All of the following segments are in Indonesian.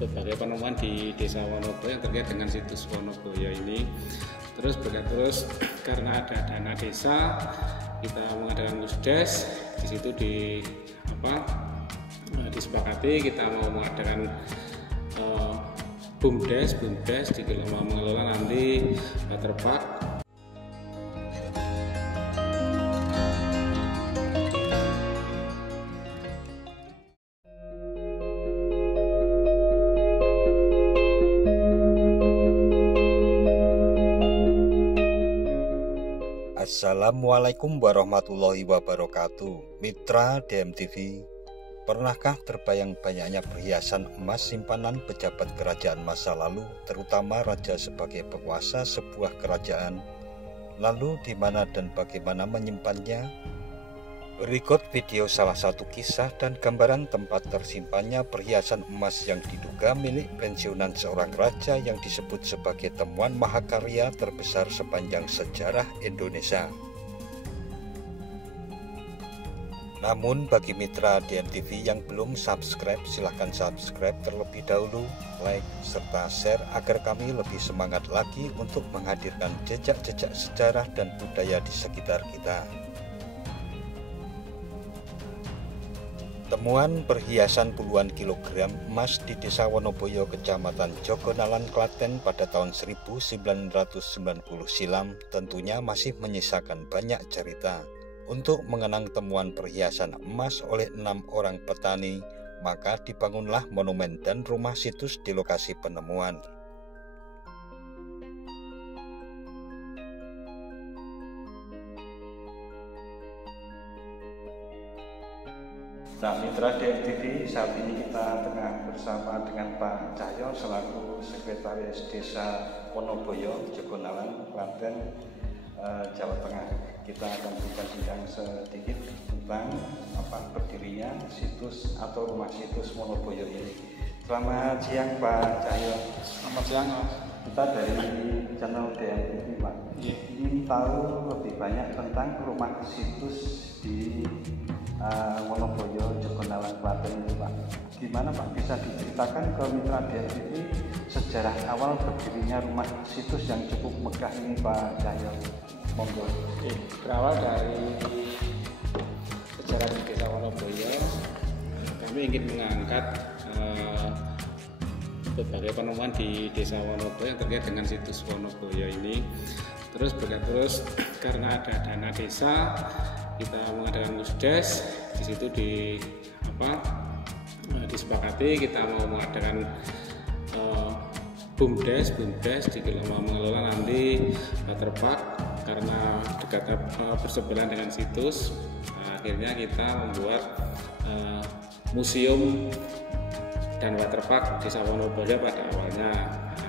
berbagai penemuan di Desa Wonoboyo yang terkait dengan situs Wonoboyo ini. Terus karena ada dana desa, kita mengadakan musdes. Di situ disepakati kita mau mengadakan bumdes di mengelola nanti waterpark. Assalamualaikum warahmatullahi wabarakatuh. Mitra DMTV, pernahkah terbayang-bayangnya perhiasan emas simpanan pejabat kerajaan masa lalu, terutama raja sebagai penguasa sebuah kerajaan? Lalu di mana dan bagaimana menyimpannya? Berikut video salah satu kisah dan gambaran tempat tersimpannya perhiasan emas yang diduga milik pensiunan seorang raja yang disebut sebagai temuan mahakarya terbesar sepanjang sejarah Indonesia. Namun bagi mitra DMTV yang belum subscribe, silahkan subscribe terlebih dahulu, like, serta share agar kami lebih semangat lagi untuk menghadirkan jejak-jejak sejarah dan budaya di sekitar kita. Temuan perhiasan puluhan kilogram emas di Desa Wonoboyo, Kecamatan Jogonalan, Klaten pada tahun 1990 silam tentunya masih menyisakan banyak cerita. Untuk mengenang temuan perhiasan emas oleh 6 orang petani, maka dibangunlah monumen dan rumah situs di lokasi penemuan. Nah, mitra DMTV, saat ini kita tengah bersama dengan Pak Cahyo selaku Sekretaris Desa Wonoboyo, Jogonalan, Klaten, Jawa Tengah. Kita akan bincang sedikit tentang berdirinya situs atau rumah situs Wonoboyo ini. Selamat siang Pak Cahyo. Selamat siang Mas. Kita dari channel DMTV Pak, ingin tahu lebih banyak tentang rumah situs di Wonoboyo, Jogonalan, Klaten ini Pak. Gimana Pak, bisa diceritakan ke mitra DMTV sejarah awal berdirinya rumah situs yang cukup megah ini Pak Cahyo? Monggo. Berawal dari sejarah di Desa Wonoboyo, kami ingin mengangkat berbagai penemuan di Desa Wonoboyo yang terkait dengan situs Wonoboyo ini. Terus karena ada dana desa, kita mengadakan musdes. Di situ disepakati kita mau mengadakan bumdes di mengelola nanti waterpark karena dekat bersebelahan dengan situs. Akhirnya kita membuat museum dan waterpark Desa Wonoboyo pada awalnya.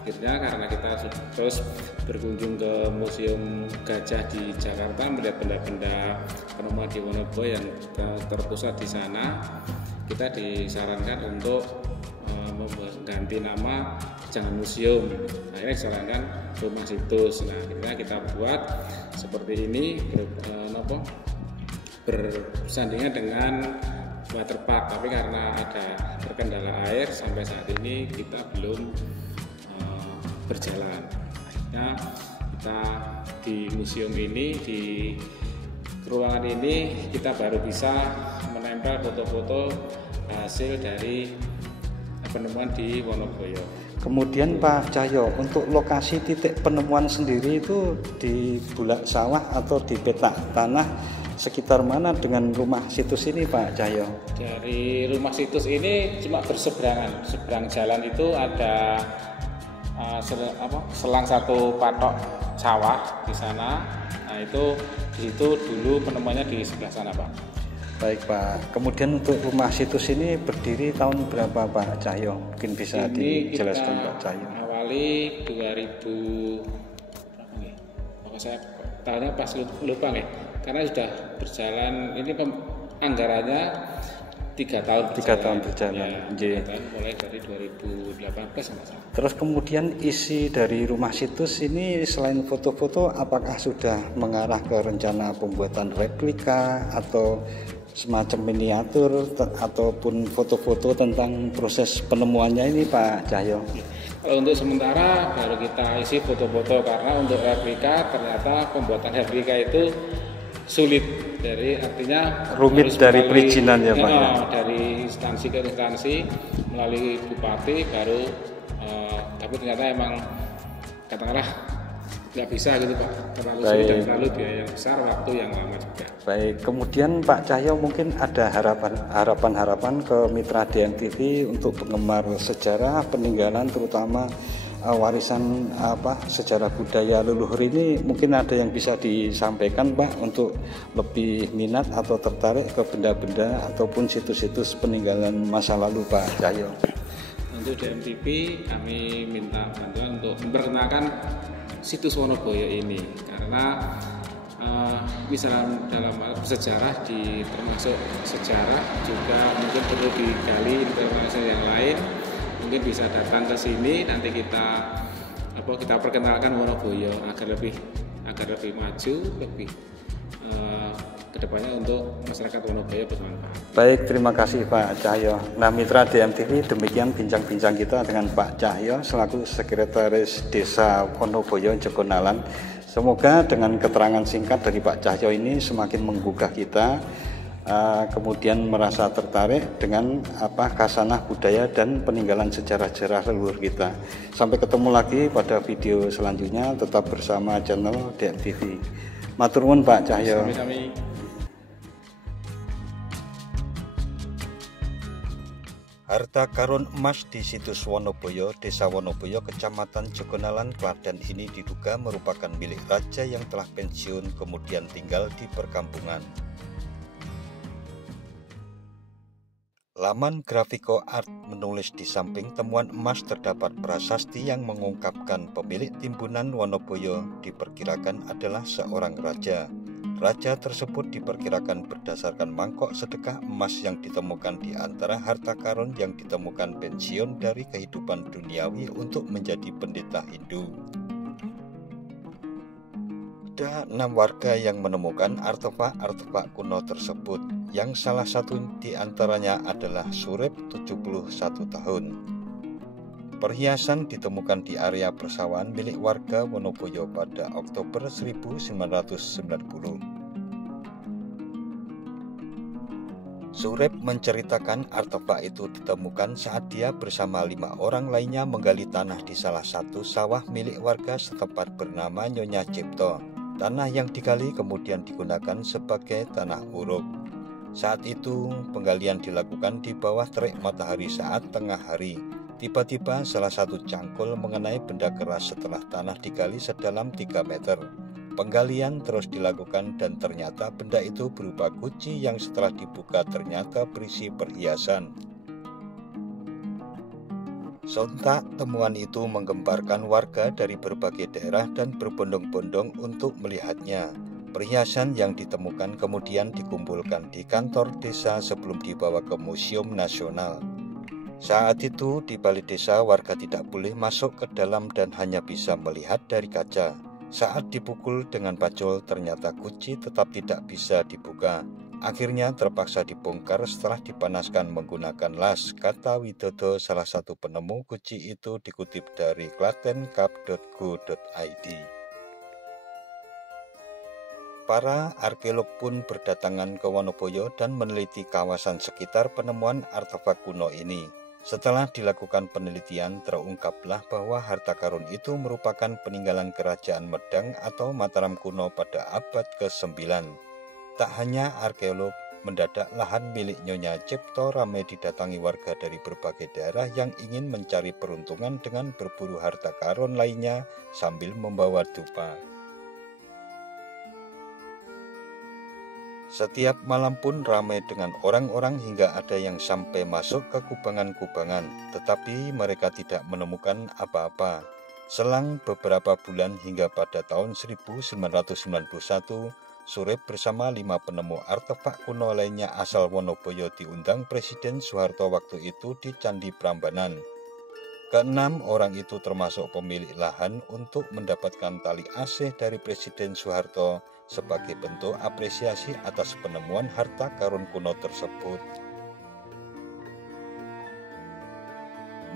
Akhirnya karena kita terus berkunjung ke Museum Gajah di Jakarta, melihat benda-benda penemuan di Wonoboyo yang terpusat di sana, kita disarankan untuk mengganti nama, jangan museum. Akhirnya disarankan rumah situs. Nah, akhirnya kita buat seperti ini, bersandingan dengan waterpark. Tapi karena ada terkendala air, sampai saat ini kita belum berjalan. Akhirnya kita di museum ini, di ruangan ini, kita baru bisa menempel foto-foto hasil dari penemuan di Wonoboyo. Kemudian Pak Cahyo, untuk lokasi titik penemuan sendiri itu di bulak sawah atau di petak tanah sekitar mana dengan rumah situs ini Pak Cahyo? Dari rumah situs ini cuma berseberangan, seberang jalan itu ada selang satu patok sawah di sana. Nah, itu di situ dulu penemuannya di sebelah sana Pak. Baik Pak, kemudian untuk rumah situs ini berdiri tahun berapa Pak Cahyo? Mungkin bisa dijelaskan Pak Cahyo. Awali 2000 berapa saya tahunnya pas lupa nih, karena sudah berjalan ini anggarannya 3 tahun berjalan. Ya, 3 tahun mulai dari 2018 sama. Terus kemudian isi dari rumah situs ini selain foto-foto, apakah sudah mengarah ke rencana pembuatan replika atau semacam miniatur ataupun foto-foto tentang proses penemuannya ini Pak Cahyo? Kalau untuk sementara baru kita isi foto-foto, karena untuk replika ternyata pembuatan replika itu sulit, dari artinya rumit dari perizinan ya Pak ya? Dari instansi ke instansi melalui bupati baru, tapi ternyata emang katakanlah nggak bisa gitu Pak, terlalu sulit dan terlalu biaya yang besar, waktu yang lama juga. Baik, kemudian Pak Cahyo mungkin ada harapan ke mitra DMTV untuk penggemar sejarah peninggalan, terutama warisan sejarah budaya leluhur ini, mungkin ada yang bisa disampaikan Pak untuk lebih minat atau tertarik ke benda-benda ataupun situs-situs peninggalan masa lalu Pak Cahyo. Untuk DMTV kami minta bantuan untuk memperkenalkan situs Wonoboyo ini, karena misalnya dalam bersejarah termasuk sejarah juga mungkin perlu digali informasi yang lain, mungkin bisa datang ke sini, nanti kita perkenalkan Wonoboyo agar lebih maju, lebih kedepannya untuk masyarakat Wonoboyo bermanfaat. Baik, terima kasih Pak Cahyo. Nah, mitra DMTV, demikian bincang-bincang kita dengan Pak Cahyo selaku Sekretaris Desa Wonoboyo Jogonalan. Semoga dengan keterangan singkat dari Pak Cahyo ini semakin menggugah kita, kemudian merasa tertarik dengan khasanah budaya dan peninggalan sejarah-sejarah leluhur kita. Sampai ketemu lagi pada video selanjutnya, tetap bersama channel DMTV. Matur nuwun Pak Cahyo. Sami-sami. Harta karun emas di situs Wonoboyo, Desa Wonoboyo, Kecamatan Jogonalan, Klaten ini diduga merupakan milik raja yang telah pensiun kemudian tinggal di perkampungan. Laman Grafiko Art menulis di samping temuan emas terdapat prasasti yang mengungkapkan pemilik timbunan Wonoboyo diperkirakan adalah seorang raja. Raja tersebut diperkirakan berdasarkan mangkok sedekah emas yang ditemukan di antara harta karun yang ditemukan pensiun dari kehidupan duniawi untuk menjadi pendeta Hindu. Ada 6 warga yang menemukan artefak-artefak kuno tersebut, yang salah satu di antaranya adalah Surip 71 tahun. Perhiasan ditemukan di area persawahan milik warga Wonoboyo pada Oktober 1990. Surip menceritakan artefak itu ditemukan saat dia bersama 5 orang lainnya menggali tanah di salah satu sawah milik warga setempat bernama Nyonya Cipto. Tanah yang digali kemudian digunakan sebagai tanah uruk. Saat itu penggalian dilakukan di bawah terik matahari saat tengah hari. Tiba-tiba salah satu cangkul mengenai benda keras setelah tanah digali sedalam 3 meter. Penggalian terus dilakukan dan ternyata benda itu berupa guci yang setelah dibuka ternyata berisi perhiasan. Sontak temuan itu menggemparkan warga dari berbagai daerah dan berbondong-bondong untuk melihatnya. Perhiasan yang ditemukan kemudian dikumpulkan di kantor desa sebelum dibawa ke Museum Nasional. Saat itu di balai desa warga tidak boleh masuk ke dalam dan hanya bisa melihat dari kaca. Saat dipukul dengan bacol ternyata guci tetap tidak bisa dibuka. Akhirnya terpaksa dibongkar setelah dipanaskan menggunakan las, kata Widodo, salah satu penemu guci itu, dikutip dari klatenkap.go.id. Para arkeolog pun berdatangan ke Wonoboyo dan meneliti kawasan sekitar penemuan artefak kuno ini. Setelah dilakukan penelitian, terungkaplah bahwa harta karun itu merupakan peninggalan kerajaan Medang atau Mataram kuno pada abad ke-9. Tak hanya arkeolog, mendadak lahan milik Nyonya Cipto ramai didatangi warga dari berbagai daerah yang ingin mencari peruntungan dengan berburu harta karun lainnya sambil membawa dupa. Setiap malam pun ramai dengan orang-orang hingga ada yang sampai masuk ke kubangan-kubangan, tetapi mereka tidak menemukan apa-apa. Selang beberapa bulan hingga pada tahun 1991, Surip bersama 5 penemu artefak kuno lainnya asal Wonoboyo diundang Presiden Soeharto waktu itu di Candi Prambanan. Ke-6 orang itu termasuk pemilik lahan untuk mendapatkan tali asih dari Presiden Soeharto sebagai bentuk apresiasi atas penemuan harta karun kuno tersebut.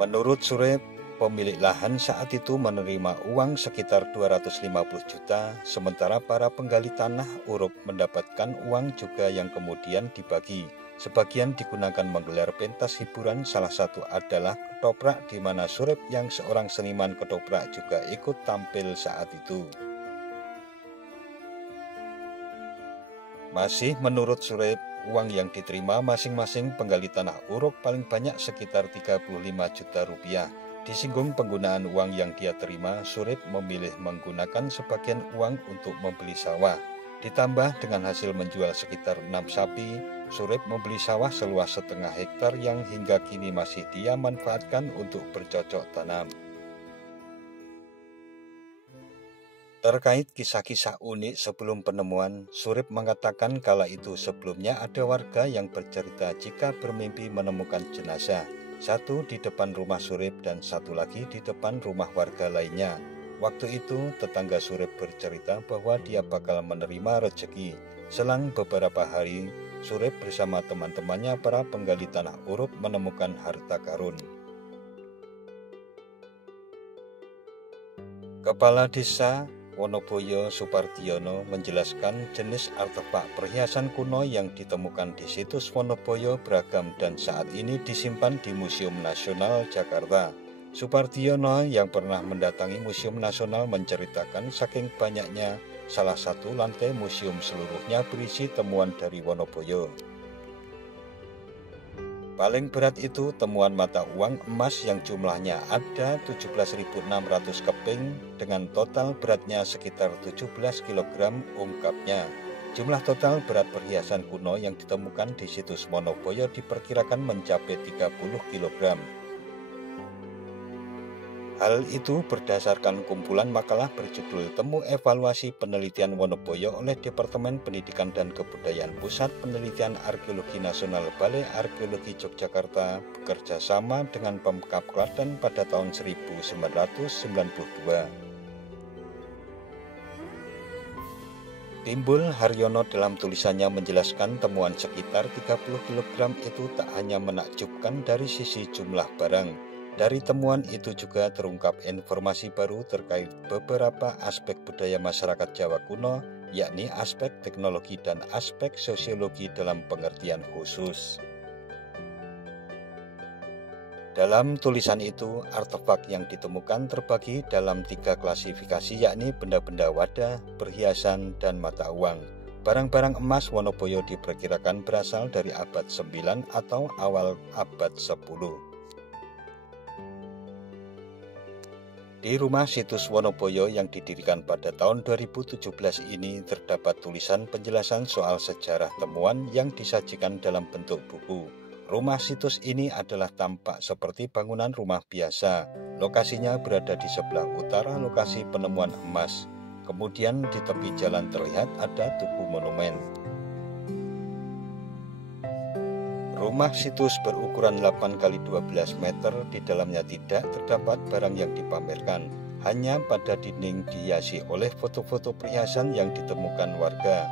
Menurut Surip, pemilik lahan saat itu menerima uang sekitar 250 juta, sementara para penggali tanah Urup mendapatkan uang juga yang kemudian dibagi. Sebagian digunakan menggelar pentas hiburan, salah satu adalah ketoprak di mana Surip yang seorang seniman ketoprak juga ikut tampil saat itu. Masih menurut Surip, uang yang diterima masing-masing penggali tanah Urup paling banyak sekitar 35 juta rupiah. Disinggung penggunaan uang yang dia terima, Surip memilih menggunakan sebagian uang untuk membeli sawah. Ditambah dengan hasil menjual sekitar 6 sapi, Surip membeli sawah seluas setengah hektar yang hingga kini masih dia manfaatkan untuk bercocok tanam. Terkait kisah-kisah unik sebelum penemuan, Surip mengatakan kala itu sebelumnya ada warga yang bercerita jika bermimpi menemukan jenazah, satu di depan rumah Surip dan satu lagi di depan rumah warga lainnya. Waktu itu tetangga Surip bercerita bahwa dia bakal menerima rezeki. Selang beberapa hari, Surip bersama teman-temannya para penggali tanah Urup menemukan harta karun. Kepala Desa Wonoboyo Supardiono menjelaskan jenis artefak perhiasan kuno yang ditemukan di situs Wonoboyo beragam dan saat ini disimpan di Museum Nasional Jakarta. Supardiono yang pernah mendatangi Museum Nasional menceritakan saking banyaknya, salah satu lantai museum seluruhnya berisi temuan dari Wonoboyo. Paling berat itu temuan mata uang emas yang jumlahnya ada 17.600 keping dengan total beratnya sekitar 17 kg ungkapnya. Jumlah total berat perhiasan kuno yang ditemukan di situs Wonoboyo diperkirakan mencapai 30 kg. Hal itu berdasarkan kumpulan makalah berjudul Temu Evaluasi Penelitian Wonoboyo oleh Departemen Pendidikan dan Kebudayaan Pusat Penelitian Arkeologi Nasional Balai Arkeologi Yogyakarta bekerja sama dengan Pemkab Klaten pada tahun 1992. Timbul Haryono dalam tulisannya menjelaskan temuan sekitar 30 kg itu tak hanya menakjubkan dari sisi jumlah barang. Dari temuan itu juga terungkap informasi baru terkait beberapa aspek budaya masyarakat Jawa kuno, yakni aspek teknologi dan aspek sosiologi dalam pengertian khusus. Dalam tulisan itu, artefak yang ditemukan terbagi dalam 3 klasifikasi, yakni benda-benda wadah, perhiasan, dan mata uang. Barang-barang emas Wonoboyo diperkirakan berasal dari abad 9 atau awal abad 10. Di rumah situs Wonoboyo yang didirikan pada tahun 2017 ini terdapat tulisan penjelasan soal sejarah temuan yang disajikan dalam bentuk buku. Rumah situs ini adalah tampak seperti bangunan rumah biasa. Lokasinya berada di sebelah utara lokasi penemuan emas. Kemudian di tepi jalan terlihat ada tugu monumen. Rumah situs berukuran 8 x 12 meter, di dalamnya tidak terdapat barang yang dipamerkan. Hanya pada dinding dihiasi oleh foto-foto perhiasan yang ditemukan warga.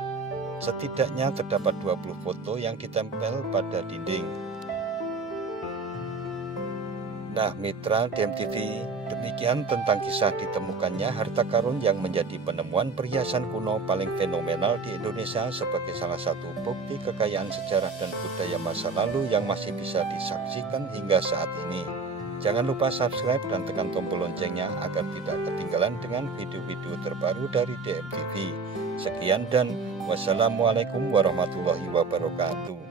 Setidaknya terdapat 20 foto yang ditempel pada dinding. Nah, mitra DMTV, demikian tentang kisah ditemukannya harta karun yang menjadi penemuan perhiasan kuno paling fenomenal di Indonesia sebagai salah satu bukti kekayaan sejarah dan budaya masa lalu yang masih bisa disaksikan hingga saat ini. Jangan lupa subscribe dan tekan tombol loncengnya agar tidak ketinggalan dengan video-video terbaru dari DMTV. Sekian dan wassalamualaikum warahmatullahi wabarakatuh.